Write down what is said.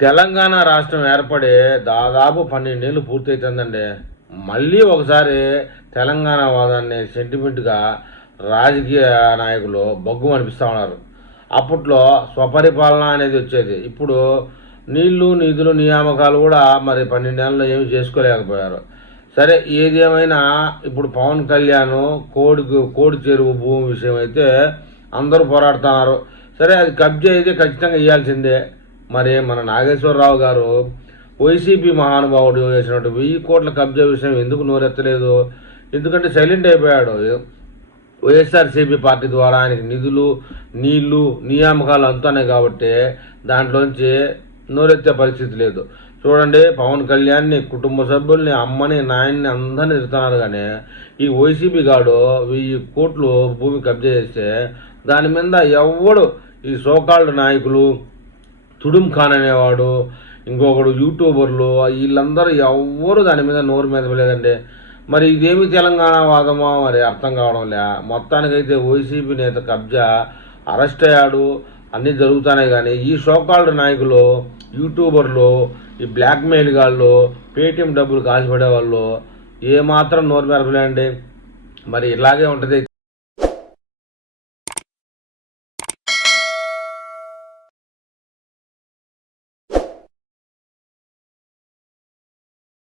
తెలంగాణ రాష్ట్రం ఏర్పడి దాదాపు 12 ఏళ్ళు పూర్తవుతుందండి. మళ్ళీ ఒకసారి తెలంగాణ వాదాన్ని సెంటిమెంట్గా రాజకీయ నాయకులు బగ్గు అనిపిస్తూ ఉన్నారు. అప్పట్లో స్వపరిపాలన అనేది వచ్చేది. ఇప్పుడు నీళ్లు నిధులు నియామకాలు కూడా మరి 12 ఏళ్ళలో ఏమి చేసుకోలేకపోయారు. సరే, ఏది ఏమైనా ఇప్పుడు పవన్ కళ్యాణ్ కోడి చెరువు భూమి విషయం అయితే అందరూ పోరాడుతున్నారు. సరే, అది కబ్జా అయితే ఖచ్చితంగా ఇవ్వాల్సిందే. మరి మన నాగేశ్వరరావు గారు వైసీపీ మహానుభావుడు వేసినట్టు 1000 కోట్ల కబ్జా విషయం ఎందుకు నోరెత్తలేదు? ఎందుకంటే సైలెంట్ అయిపోయాడు. వైఎస్ఆర్సీపీ పార్టీ ద్వారా ఆయనకి నిధులు నీళ్లు నియామకాలు అందుతున్నాయి కాబట్టి దాంట్లోంచి నోరెత్తే పరిస్థితి లేదు. చూడండి, పవన్ కళ్యాణ్ని కుటుంబ సభ్యుల్ని అమ్మని నాయన్ని అందరినీ ఇస్తున్నారు. కానీ ఈ వైసీపీ గాడు 1000 కోట్లు భూమి కబ్జా చేస్తే దాని మీద ఎవడు ఈ సోకాల్డ్ నాయకులు తుడుం ఖాన్ అనేవాడు ఇంకొకడు యూట్యూబర్లు వీళ్ళందరూ ఎవ్వరు దాని మీద నోరు మెదపలేదండి. మరి ఇదేమి తెలంగాణ వాదమో మరి అర్థం కావడం లే. మొత్తానికైతే వైసీపీ నేత కబ్జా అరెస్ట్ అయ్యాడు, అన్నీ జరుగుతున్నాయి. కానీ ఈ సోకాల్డ్ నాయకులు యూట్యూబర్లు ఈ బ్లాక్మెయిల్ గాళ్ళు పేటీఎం డబ్బులు కాసిపడే వాళ్ళు ఏమాత్రం నోరు మెదపలేండి. మరి ఇలాగే ఉంటుంది.